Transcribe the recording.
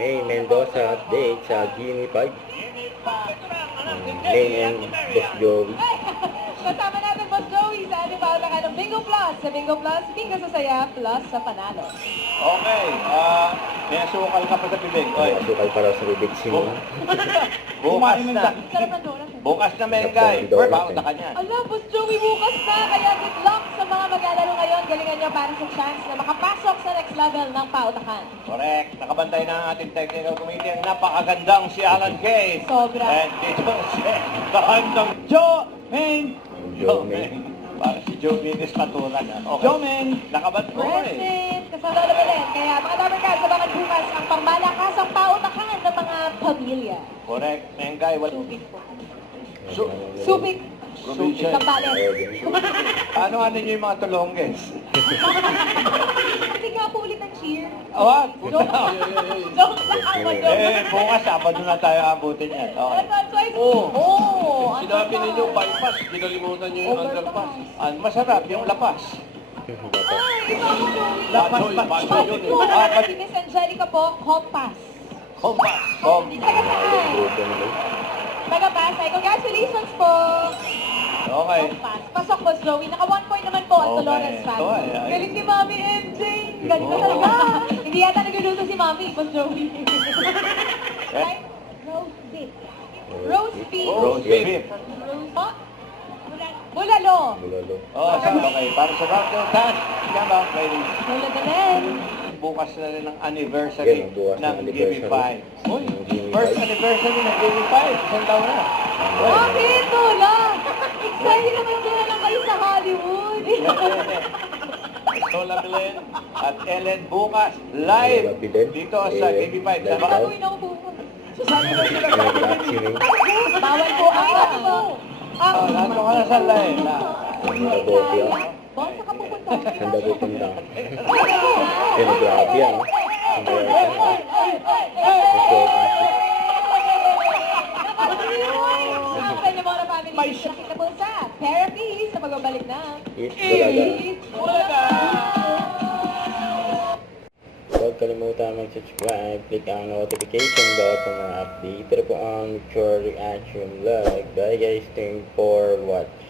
May Mendoza update sa Gini 5. Main and Boss Joey. Kasama natin Boss Joey sa ating pautakan ng Bingo Plus. Sa Bingo Plus, bingo sa saya, plus sa panalo. Okay, may asukal ka pa sa bibig. May asukal para sa bibig si Mo. Bukas na. Sarap ng donut. Bukas na, Mengay. Pauta ka niyan. Ala, Boss Joey, bukas na. Kaya good luck sa mga maglalaro ngayon. Galingan nyo para sa chance na makapasok sa next level ng pautakan. Correct. Nakabantay na ang ating technical committee. Ang napakagandang si Alan Kay. Sobra. And dito si kahandang Joe Main. Joe Main. Para si Joe Minis Patulan. Okay. Joe Main. Nakabantay. Present. Kasama na rin. Kaya mga Dabarcats, sabangan bukas ang pangmalakasang pautakan ng mga pamilya. Correct. Mengay. Subik po. Subik. Subik. Provincial. Kapales. Ano niyo yung mga tulongges? Kasi nga po ulit ang cheer. Awat. Joke lang ako, joke. Bukas, Sabado na tayo abutin yan. Okay. That's why, Sinabi ninyo bypass, kinalimutan nyo yung underpass. Ang masarap, yung lapas. Ay, ito ako, Joey. Lapas, Bachoy yun eh. Si Miss Angelica po, Compass. Kompas. Taga saan? Taga Pasay. Congratulations po. Okay. Compass. Pasok, Boss Joey. Naka 1 point naman po ang Okay. Dolores Ito family. ay- Galing ni Mami MJ. Galing na talaga. Hindi yata nagluluto si Mami, Boss Joey. Right? Roast beef. Roast beef. Roast beef. Roast po? Bulalo. Bulalo. Oh, okay. Para sa round of dance. Come on, ladies. Bulalo. Bukas na rin ang anniversary Yan, bukas ng ang Gimme anniversary. 5. Uy, Ng Gimme first 5. anniversary ng Gimme 5. Isang taon na. Bakit? Wala. Excited naman sila lang kayo sa Hollywood. Sola Belen at Ellen bukas live Sola Belen. dito sa Gimme 5. Live Sama daw. Gagawin ako bukas. Sasali daw sila sa May vaccine. Bawal po ang ano. Oh, nandun ka na sa live. Ang Dabopia. Boss, saka pupunta. Ang Dabopia. Pero grabe yan. Ang Nakakita niyo mga family. Nakita po sa therapy sa pagbabalik na. Eat Bulaga. Bulaga! Huwag kalimutan mag-subscribe, click ang notification bell para mga update. Ito po ang Mature Reaction Vlog. Bye guys, thank you for watching.